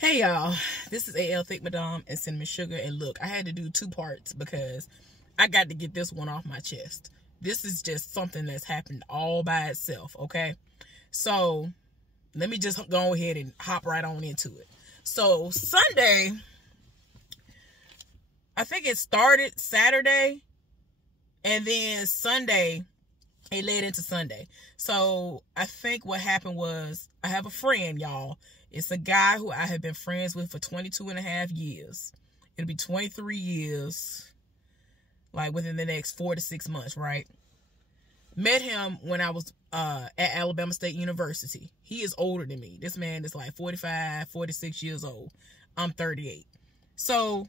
Hey y'all, this is AL Thick Madame and Cinnamon Sugar, and look, I had to do two parts because I got to get this one off my chest. This is just something that's happened all by itself, okay? So, let me just go ahead and hop right on into it. So, Sunday, I think it started Saturday, and then Sunday, it led into Sunday. So, I think what happened was, I have a friend, y'all. It's a guy who I have been friends with for 22 and a half years. It'll be 23 years, like within the next 4 to 6 months, right? Met him when I was at Alabama State University. He is older than me. This man is like 45, 46 years old. I'm 38. So,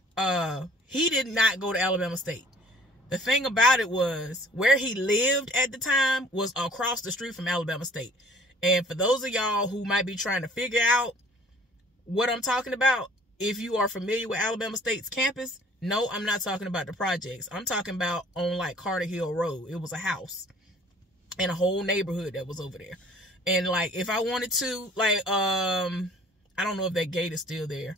he did not go to Alabama State. The thing about it was, where he lived at the time was across the street from Alabama State. And for those of y'all who might be trying to figure out what I'm talking about, if you are familiar with Alabama State's campus, no, I'm not talking about the projects. I'm talking about on like Carter Hill Road. It was a house and a whole neighborhood that was over there. And like, if I wanted to, like, I don't know if that gate is still there.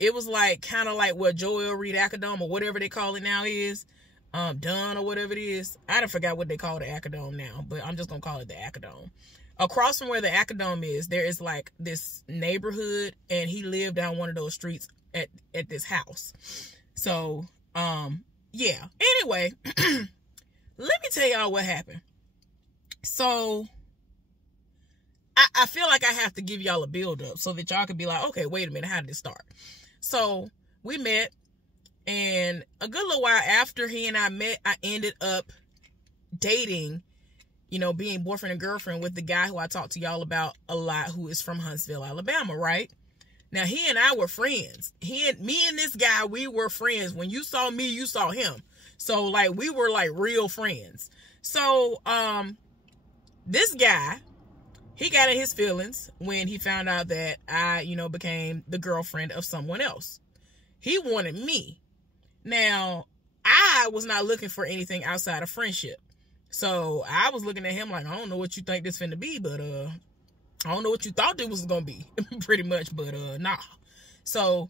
It was like, kind of like what Joel Reed Acadome or whatever they call it now is. Dunn or whatever it is. I don't forget what they call the Acadome now, but I'm just gonna call it the Acadome. Across from where the Acadome is, there is like this neighborhood, and he lived down one of those streets at this house. So, yeah. Anyway, let me tell y'all what happened. So, I feel like I have to give y'all a build up so that y'all can be like, okay, wait a minute, how did it start? So, we met. And a good little while after he and I met, I ended up dating, you know, being boyfriend and girlfriend with the guy who I talked to y'all about a lot, who is from Huntsville, Alabama, right? Now, he and I were friends. Me and this guy, we were friends. When you saw me, you saw him. So, like, we were, like, real friends. So, this guy, he got in his feelings when he found out that I, you know, became the girlfriend of someone else. He wanted me. Now, I was not looking for anything outside of friendship. So, I was looking at him like, I don't know what you think this finna be, but, I don't know what you thought it was gonna be, pretty much, but, nah. So,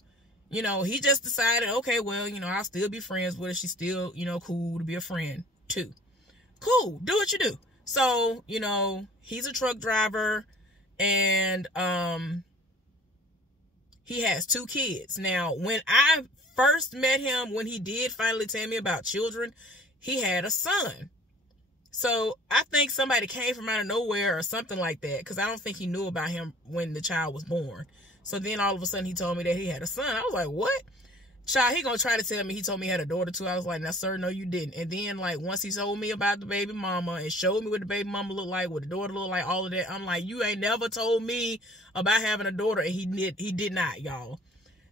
you know, he just decided, okay, well, you know, I'll still be friends with her. She's still, you know, cool to be a friend, too. Cool, do what you do. So, you know, he's a truck driver, and, he has 2 kids. Now, when I first met him, when he did finally tell me about children, he had a son. So I think somebody came from out of nowhere or something like that, because I don't think he knew about him when the child was born. So then all of a sudden he told me that he had a son. I was like, what? Child, he gonna try to tell me he told me he had a daughter too. I was like, no, sir, no, you didn't. And then, like, once he told me about the baby mama and showed me what the baby mama looked like, what the daughter looked like, all of that, I'm like, you ain't never told me about having a daughter. And he did not, y'all.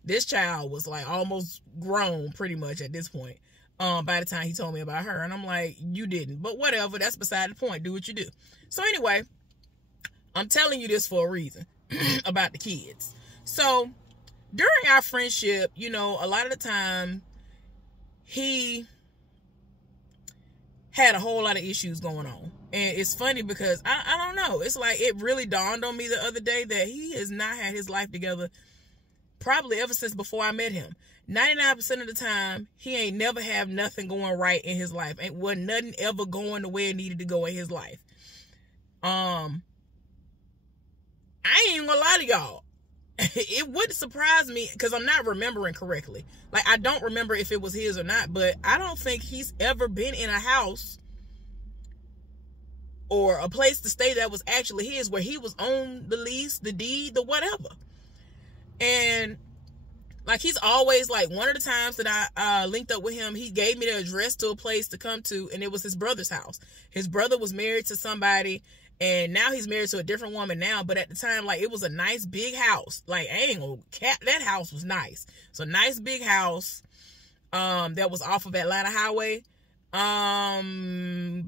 This child was like almost grown pretty much at this point, by the time he told me about her. And I'm like, you didn't. But whatever, that's beside the point. Do what you do. So anyway, I'm telling you this for a reason about the kids. So during our friendship, you know, a lot of the time he had a whole lot of issues going on. And it's funny because I don't know. It's like it really dawned on me the other day that he has not had his life together probably ever since before I met him. 99% of the time, he ain't never have nothing going right in his life. Ain't wasn't nothing ever going the way it needed to go in his life. I ain't even gonna lie to y'all. It wouldn't surprise me because I'm not remembering correctly. Like, I don't remember if it was his or not, but I don't think he's ever been in a house or a place to stay that was actually his, where he was on the lease, the deed, the whatever. And like, he's always, like, one of the times that I linked up with him, he gave me the address to a place to come to, and it was his brother's house. His brother was married to somebody, and now he's married to a different woman now, but at the time, like, it was a nice big house. Like, I ain't gonna cap, that house was nice. It's a nice big house that was off of Atlanta Highway,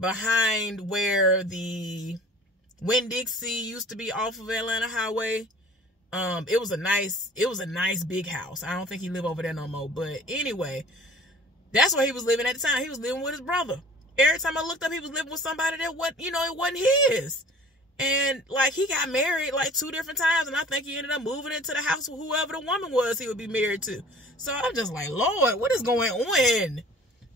behind where the Winn-Dixie used to be, off of Atlanta Highway. It was a nice big house. I don't think he lived over there no more. But anyway, that's where he was living at the time. He was living with his brother. Every time I looked up, he was living with somebody that wasn't, you know, it wasn't his. And like he got married like 2 different times, and I think he ended up moving into the house with whoever the woman was he would be married to. So I'm just like, Lord, what is going on?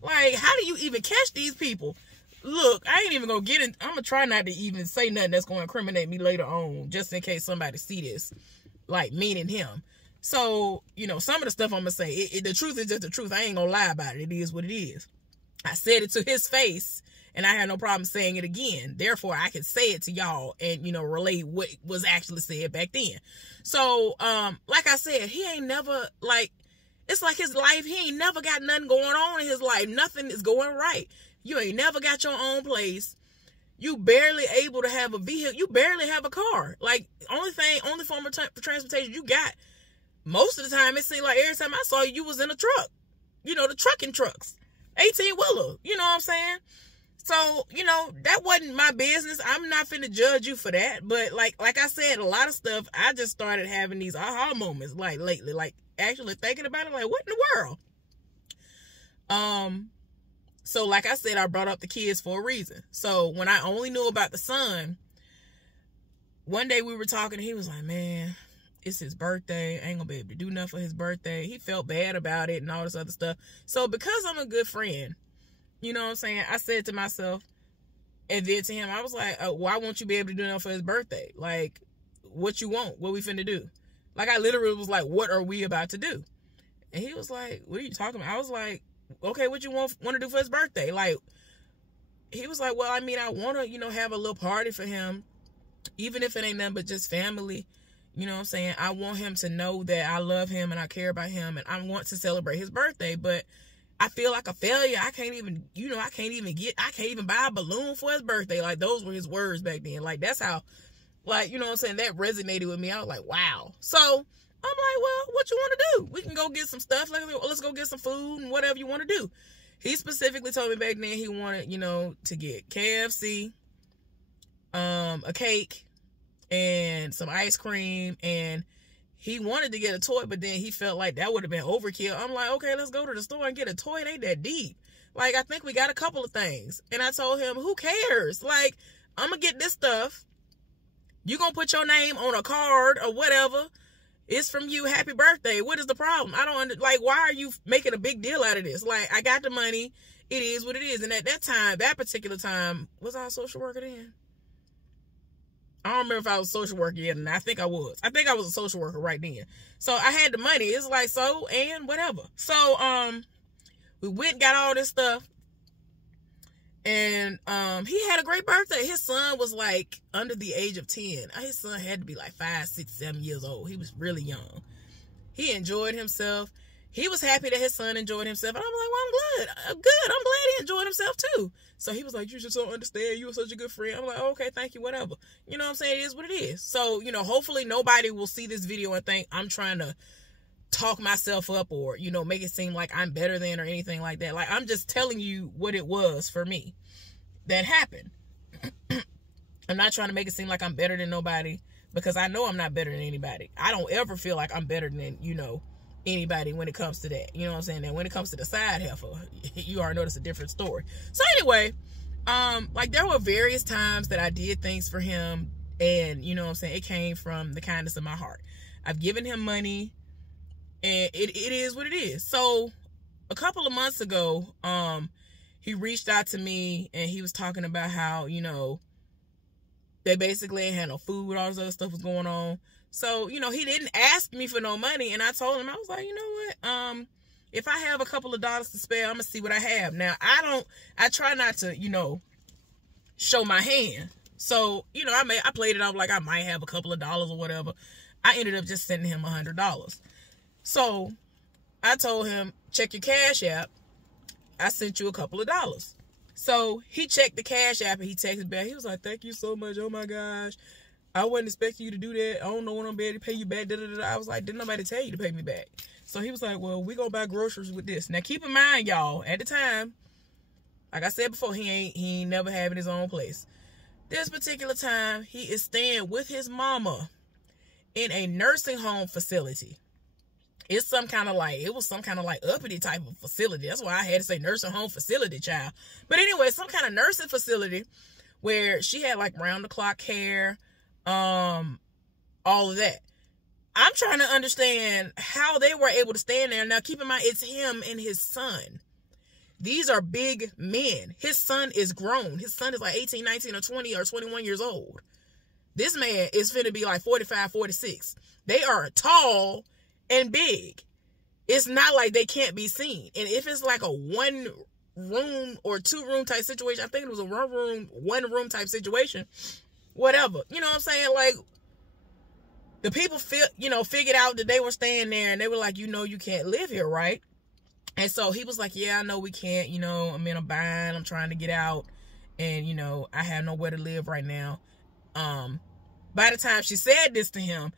Like, how do you even catch these people? Look, I ain't even gonna get in. I'm gonna try not to even say nothing that's gonna incriminate me later on, just in case somebody see this, like meaning him. So, you know, some of the stuff I'm gonna say, the truth is just the truth. I ain't gonna lie about it. It is what it is. I said it to his face, and I had no problem saying it again. Therefore, I can say it to y'all and, you know, relate what was actually said back then. So, like I said, he ain't never, like, it's like his life, he ain't never got nothing going on in his life. Nothing is going right. You ain't never got your own place. You barely able to have a vehicle. You barely have a car. Like, only form of transportation you got. Most of the time, it seemed like every time I saw you, you was in a truck. You know, the trucking trucks. 18-wheeler. You know what I'm saying? So, you know, that wasn't my business. I'm not finna judge you for that. But like I said, a lot of stuff, I just started having these aha moments, like, lately. Like, actually thinking about it, like, what in the world? So like I said, I brought up the kids for a reason. So when I only knew about the son, one day we were talking, and he was like, man, it's his birthday. I ain't gonna be able to do nothing for his birthday. He felt bad about it and all this other stuff. So because I'm a good friend, you know what I'm saying, I said to myself, and then to him, I was like, why won't you be able to do nothing for his birthday? Like, what you want? What we finna do? Like, I literally was like, what are we about to do? And he was like, what are you talking about? I was like, okay, what you want to do for his birthday? Like, he was like, well, I mean, I want to, you know, have a little party for him, even if it ain't nothing but just family. You know what I'm saying? I want him to know that I love him and I care about him, and I want to celebrate his birthday, but I feel like a failure. I can't even, you know, I can't even buy a balloon for his birthday. Like, those were his words back then. Like, that's how, like, you know what I'm saying? That resonated with me. I was like, wow. So I'm like, well, what you want to do? We can go get some stuff. Like, let's go get some food and whatever you want to do. He specifically told me back then he wanted, you know, to get KFC, a cake, and some ice cream, and he wanted to get a toy, but then he felt like that would have been overkill. I'm like, okay, let's go to the store and get a toy. It ain't that deep. Like, I think we got a couple of things. And I told him, who cares? Like, I'm going to get this stuff. You going to put your name on a card or whatever. It's from you. Happy birthday. What is the problem? I don't like, why are you making a big deal out of this? Like, I got the money. It is what it is. And at that time, that particular time, was I a social worker then? I don't remember if I was a social worker yet, and I think I was. I think I was a social worker right then. So I had the money. It's like, so, and whatever. So, we went and got all this stuff. And he had a great birthday. His son was like under the age of 10. His son had to be like 5, 6, 7 years old. He was really young. He enjoyed himself. He was happy that his son enjoyed himself. And I'm like, well, I'm good. I'm glad he enjoyed himself too. So he was like, you just don't understand. You were such a good friend. I'm like, okay, thank you, whatever. You know what I'm saying? It is what it is. So, you know, hopefully nobody will see this video and think I'm trying to talk myself up or, you know, make it seem like I'm better than or anything like that. Like, I'm just telling you what it was for me that happened. I'm not trying to make it seem like I'm better than nobody, because I know I'm not better than anybody. I don't ever feel like I'm better than, you know, anybody when it comes to that. You know what I'm saying? And when it comes to the side heifer, you already know it's a different story. So anyway, like, there were various times that I did things for him, and, you know what I'm saying, it came from the kindness of my heart. I've given him money, and it is what it is. So a couple of months ago, he reached out to me, and he was talking about how, you know, they basically ain't had no food, all this other stuff was going on. So, you know, he didn't ask me for no money, and I told him, I was like, you know what, if I have a couple of dollars to spare, I'm gonna see what I have. Now, I try not to, you know, show my hand. So, you know, I played it off like I might have a couple of dollars or whatever. I ended up just sending him $100. So I told him, check your Cash App. I sent you a couple of dollars. So he checked the Cash App, and he texted back. He was like, thank you so much. Oh my gosh. I wasn't expecting you to do that. I don't know when I'm able to pay you back. Da, da, da, da. I was like, didn't nobody tell you to pay me back? So he was like, well, we gonna buy groceries with this. Now keep in mind, y'all, at the time, like I said before, he ain't never having his own place. This particular time, he is staying with his mama in a nursing home facility. It was some kind of like uppity type of facility. That's why I had to say nursing home facility, child. But anyway, some kind of nursing facility where she had like round the clock hair, all of that. I'm trying to understand how they were able to stand there. Now, keep in mind, it's him and his son. These are big men. His son is grown. His son is like 18, 19, or 20, or 21 years old. This man is finna be like 45, 46. They are tall and big. It's not like they can't be seen. And if it's like a 1 room or 2 room type situation, I think it was a 1 room type situation, whatever. You know what I'm saying? Like, the people figured out that they were staying there, and they were like, you can't live here, right? And so he was like, yeah, I know we can't, I'm in a bind, I'm trying to get out, and, I have nowhere to live right now. By the time she said this to him,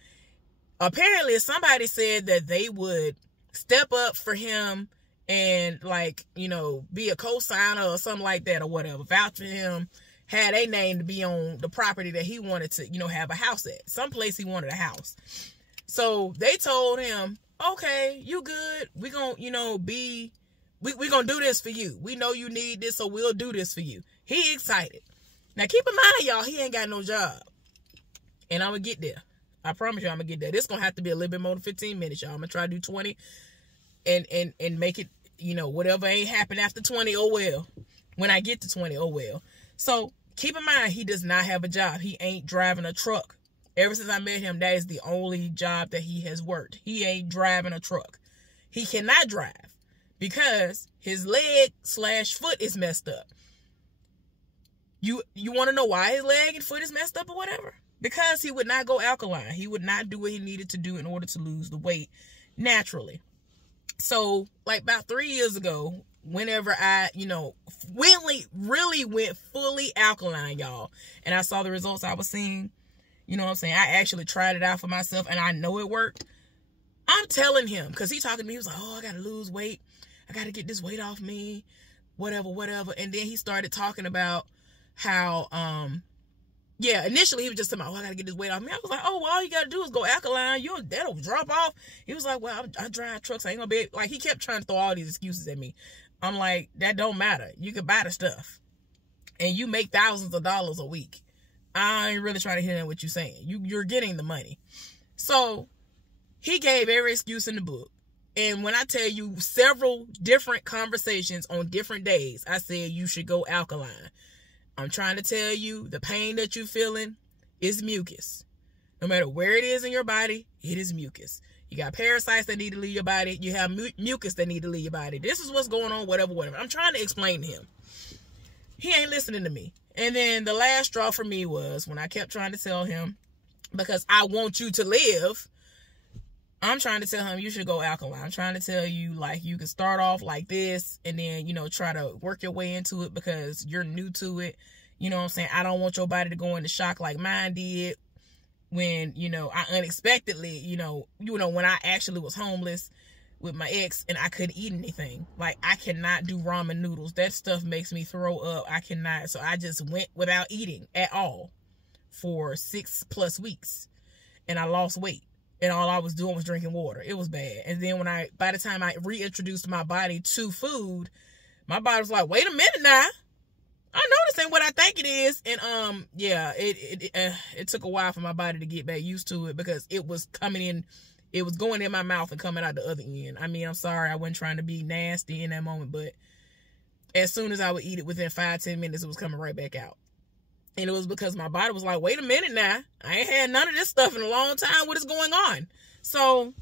apparently somebody said that they would step up for him and, like, be a co-signer or something like that or whatever, vouch for him, had a name to be on the property that he wanted to, have a house at. Someplace he wanted a house. So they told him, okay, you good. We gonna, we gonna do this for you. We know you need this, so we'll do this for you. He excited. Now, keep in mind, y'all, he ain't got no job. And I'm gonna get there. I promise you I'm gonna get there. This gonna have to be a little bit more than 15 minutes, y'all. I'm gonna try to do 20 and make it, whatever ain't happen after 20, oh well. When I get to 20, oh well. So, keep in mind, he does not have a job. He ain't driving a truck. Ever since I met him, that is the only job that he has worked. He ain't driving a truck. He cannot drive because his leg/foot is messed up. You want to know why his leg and foot is messed up or whatever? Because he would not go alkaline. He would not do what he needed to do in order to lose the weight naturally. So, like about 3 years ago, whenever I, really went fully alkaline, y'all, and I saw the results I was seeing, you know what I'm saying? I actually tried it out for myself, and I know it worked. I'm telling him, because he talking to me, he was like, oh, I got to lose weight. I got to get this weight off me, whatever. And then he started talking about how, initially he was just talking about, oh, I got to get this weight off me. I was like, oh, well, all you got to do is go alkaline. That'll drop off. He was like, well, I drive trucks. I ain't going to be, like, he kept trying to throw all these excuses at me. I'm like, that don't matter. You can buy the stuff. And you make thousands of dollars a week. I ain't really trying to hear what you're saying. You're getting the money. So he gave every excuse in the book. And when I tell you several different conversations on different days, I said you should go alkaline. I'm trying to tell you the pain that you're feeling is mucus. No matter where it is in your body, it is mucus. You got parasites that need to leave your body. You have mucus that need to leave your body. This is what's going on, whatever. I'm trying to explain to him. He ain't listening to me. And then the last straw for me was when I kept trying to tell him, because I want you to live, I'm trying to tell him you should go alkaline. I'm trying to tell you, like, you can start off like this and then, try to work your way into it because you're new to it. You know what I'm saying? I don't want your body to go into shock like mine did when, I unexpectedly, when I actually was homeless with my ex and I couldn't eat anything. Like, I cannot do ramen noodles. That stuff makes me throw up. I cannot. So I just went without eating at all for 6+ weeks. And I lost weight. And all I was doing was drinking water. It was bad. And then by the time I reintroduced my body to food, my body was like, wait a minute now. I know this ain't what I think it is. And, it took a while for my body to get back used to it because it was coming in. It was going in my mouth and coming out the other end. I mean, I'm sorry. I wasn't trying to be nasty in that moment, but as soon as I would eat it, within 5-10 minutes, it was coming right back out. And it was because my body was like, wait a minute now. I ain't had none of this stuff in a long time. What is going on? So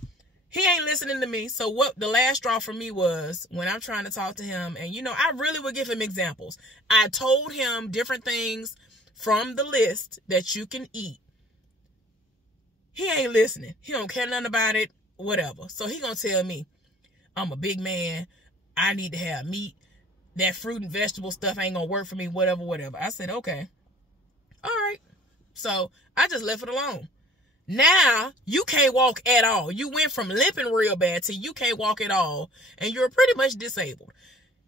he ain't listening to me. So what the last straw for me was when I'm trying to talk to him, and, I really would give him examples. I told him different things from the list that you can eat. He ain't listening. He don't care nothing about it, whatever. So he gonna tell me, I'm a big man. I need to have meat. That fruit and vegetable stuff ain't gonna work for me, whatever. I said, okay. All right. So I just left it alone. Now you can't walk at all. You went from limping real bad to you can't walk at all. And you're pretty much disabled.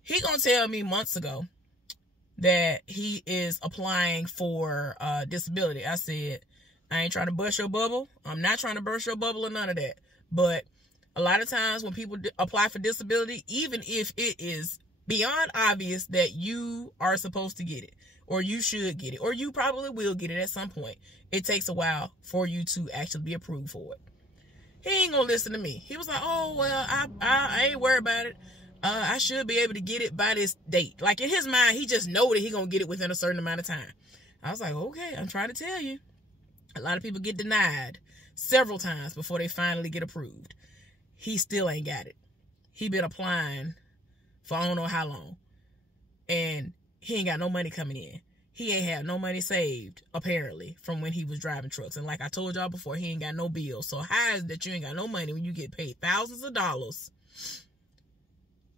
He gonna tell me months ago that he is applying for disability. I said, I ain't trying to burst your bubble. I'm not trying to burst your bubble or none of that. But a lot of times when people apply for disability, even if it is beyond obvious that you are supposed to get it, or you should get it, or you probably will get it at some point. It takes a while for you to actually be approved for it. He ain't gonna listen to me. He was like, oh, well, I ain't worried about it. I should be able to get it by this date. Like, in his mind, he just know that he gonna get it within a certain amount of time. I was like, okay, I'm trying to tell you. A lot of people get denied several times before they finally get approved. He still ain't got it. He been applying for I don't know how long. And he ain't got no money coming in. He ain't have no money saved, apparently, from when he was driving trucks. And like I told y'all before, he ain't got no bills. So how is it that you ain't got no money when you get paid thousands of dollars?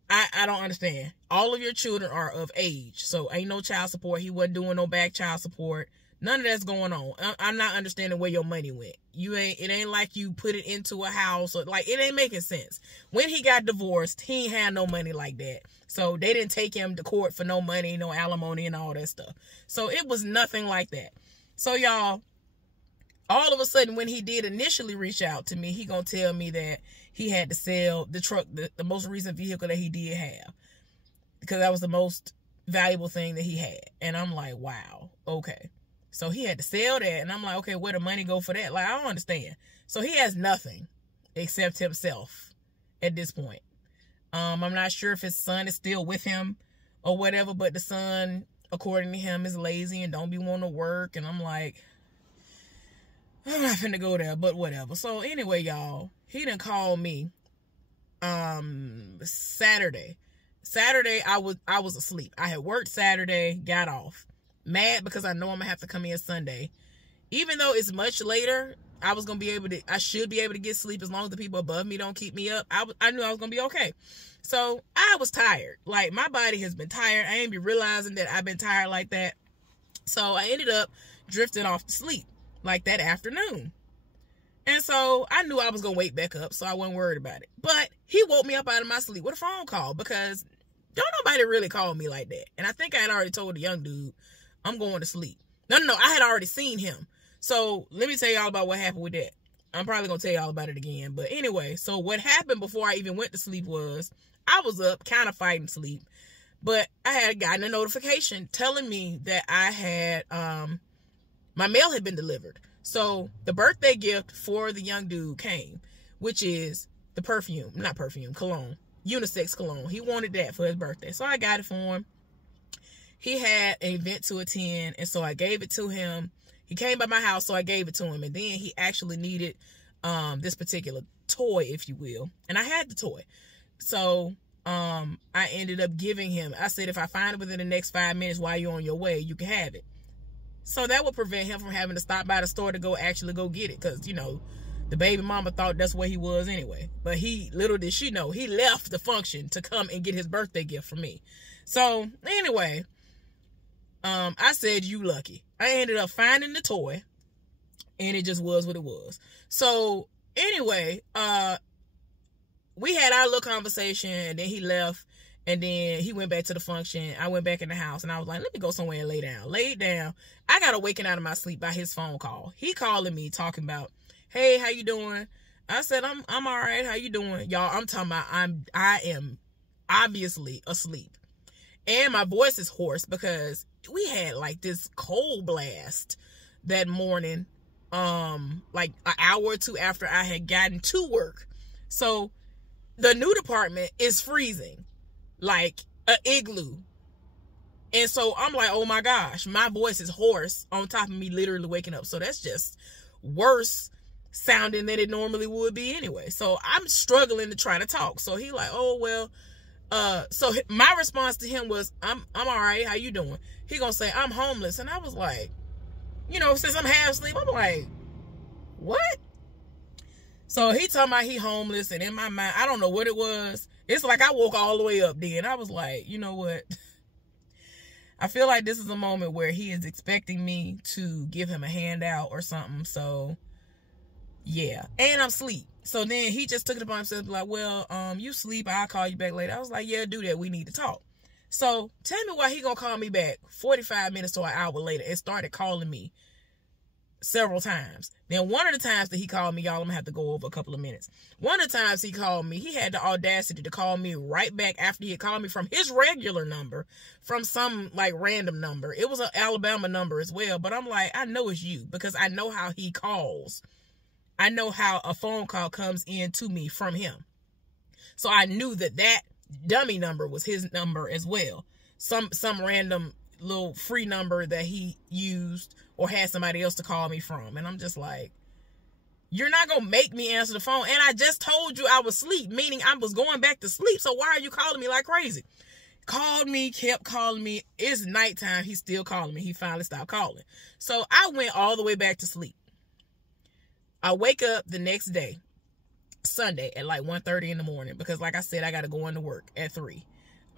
I don't understand. All of your children are of age. So ain't no child support. He wasn't doing no back child support. None of that's going on. I'm not understanding where your money went. It ain't like you put it into a house. Or, like, it ain't making sense. When he got divorced, he ain't had no money like that. So they didn't take him to court for no money, no alimony and all that stuff. So it was nothing like that. So y'all, all of a sudden when he did initially reach out to me, he gonna tell me that he had to sell the truck, the most recent vehicle that he did have, because that was the most valuable thing that he had. And I'm like, wow, okay. So he had to sell that. And I'm like, okay, where the money go for that? Like, I don't understand. So he has nothing except himself at this point. I'm not sure if his son is still with him or whatever, but the son, according to him, is lazy and don't be wanting to work. And I'm like, I'm not finna go there, but whatever. So anyway, y'all, he done called me Saturday. I was asleep. I had worked Saturday, got off. Mad because I know I'm gonna have to come in Sunday. Even though it's much later, I should be able to get sleep as long as the people above me don't keep me up. I knew I was gonna be okay. So I was tired. Like, my body has been tired. I ain't be realizing that I've been tired like that. So I ended up drifting off to sleep like that afternoon. And so I knew I was gonna wake back up, so I wasn't worried about it. But he woke me up out of my sleep with a phone call, because don't nobody really call me like that. And I think I had already told the young dude, I'm going to sleep. No, I had already seen him. So let me tell y'all about what happened with that. I'm probably going to tell y'all about it again. But anyway, so what happened before I even went to sleep was I was up kind of fighting sleep. But I had gotten a notification telling me that I had, my mail had been delivered. So the birthday gift for the young dude came, which is the cologne, unisex cologne. He wanted that for his birthday. So I got it for him. He had an event to attend, and so I gave it to him. He came by my house, so I gave it to him. And then he actually needed this particular toy, if you will. And I had the toy. So I ended up giving him, I said, if I find it within the next 5 minutes while you're on your way, you can have it. So that would prevent him from having to stop by the store to go get it. Because, you know, the baby mama thought that's where he was anyway. But little did she know, he left the function to come and get his birthday gift from me. So anyway, I said, you lucky. I ended up finding the toy, and it just was what it was. So anyway, we had our little conversation, and then he left, and then he went back to the function. I went back in the house, and I was like, let me go somewhere and lay down. Laid down. I got awakened out of my sleep by his phone call. He calling me, talking about, hey, how you doing? I said, I'm all right. How you doing? Y'all, I'm talking about I am obviously asleep. And my voice is hoarse because we had like this cold blast that morning, like an hour or two after I had gotten to work. So the new department is freezing like an igloo. And so I'm like, oh my gosh, my voice is hoarse on top of me literally waking up. So that's just worse sounding than it normally would be anyway. So I'm struggling to try to talk. So he like, oh, well, so my response to him was, I'm all right. How you doing? He gonna say, I'm homeless. And I was like, you know, since I'm half asleep, I'm like, what? So he talking about he homeless, and in my mind, I don't know what it was. It's like I woke all the way up then. I was like, you know what? I feel like this is a moment where he is expecting me to give him a handout or something. So yeah, and I'm asleep. So then he just took it upon himself, like, well, you sleep, I'll call you back later. I was like, yeah, do that. We need to talk. So tell me why he gonna call me back 45 minutes to an hour later and started calling me several times. Then one of the times that he called me, y'all, I'm gonna have to go over a couple of minutes. One of the times he called me, he had the audacity to call me right back after he had called me from his regular number, from some like random number. It was an Alabama number as well, but I'm like, I know it's you, because I know how he calls. I know how a phone call comes in to me from him. So I knew that that dummy number was his number as well. Some random little free number that he used or had somebody else to call me from. And I'm just like, you're not going to make me answer the phone. And I just told you I was asleep, meaning I was going back to sleep. So why are you calling me like crazy? Called me, kept calling me. It's nighttime. He's still calling me. He finally stopped calling. So I went all the way back to sleep. I wake up the next day, Sunday, at like 1:30 in the morning, because like I said, I got to go into work at 3.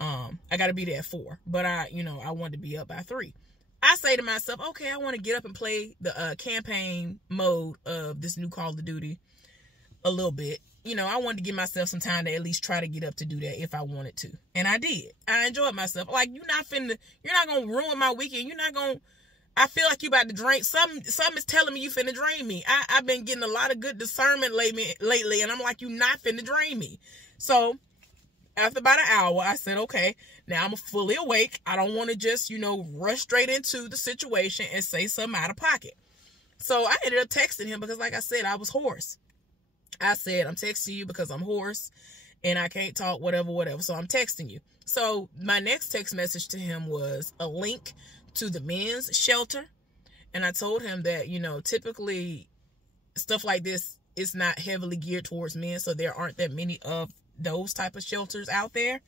I got to be there at 4, but I wanted to be up by 3. I say to myself, okay, I want to get up and play the campaign mode of this new Call of Duty a little bit. I wanted to give myself some time to at least try to get up to do that if I wanted to. And I did. I enjoyed myself. Like, you're not going to ruin my weekend. I feel like you about to drain. Something is telling me you finna drain me. I've been getting a lot of good discernment lately, and I'm like, you not finna drain me. So after about an hour, I said, okay, now I'm fully awake. I don't want to just, rush straight into the situation and say something out of pocket. So I ended up texting him because, like I said, I was hoarse. I said, I'm texting you because I'm hoarse and I can't talk, whatever. So I'm texting you. So my next text message to him was a link to the men's shelter. And I told him that, typically stuff like this is not heavily geared towards men. So there aren't that many of those type of shelters out there.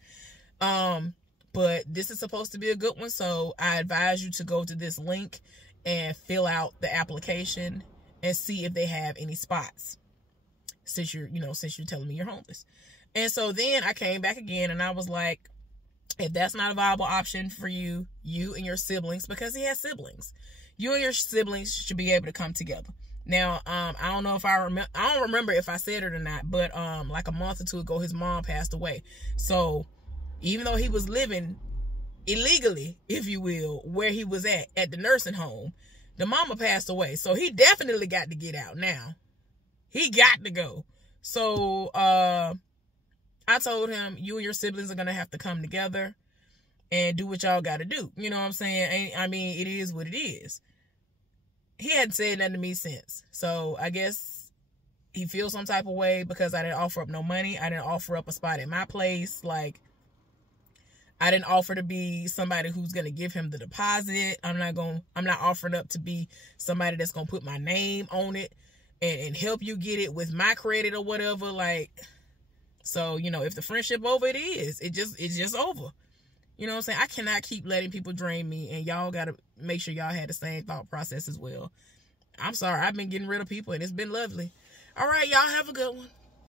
But this is supposed to be a good one. So I advise you to go to this link and fill out the application and see if they have any spots, since you're telling me you're homeless. And so then I came back again and I was like, if that's not a viable option for you and your siblings, because he has siblings, you and your siblings should be able to come together. Now, I don't know if I don't remember if I said it or not, but like a month or 2 ago, his mom passed away. So even though he was living illegally, if you will, where he was at the nursing home, the mama passed away. So he definitely got to get out now. He got to go. So I told him, you and your siblings are going to have to come together and do what y'all got to do. You know what I'm saying? I mean, it is what it is. He hadn't said nothing to me since. So I guess he feels some type of way because I didn't offer up no money. I didn't offer up a spot at my place. Like, I didn't offer to be somebody who's going to give him the deposit. I'm not offering up to be somebody that's going to put my name on it and help you get it with my credit or whatever. Like, so, if the friendship over, it is. It's just over. You know what I'm saying? I cannot keep letting people drain me, and y'all got to make sure y'all had the same thought process as well. I'm sorry. I've been getting rid of people, and it's been lovely. All right, y'all have a good one.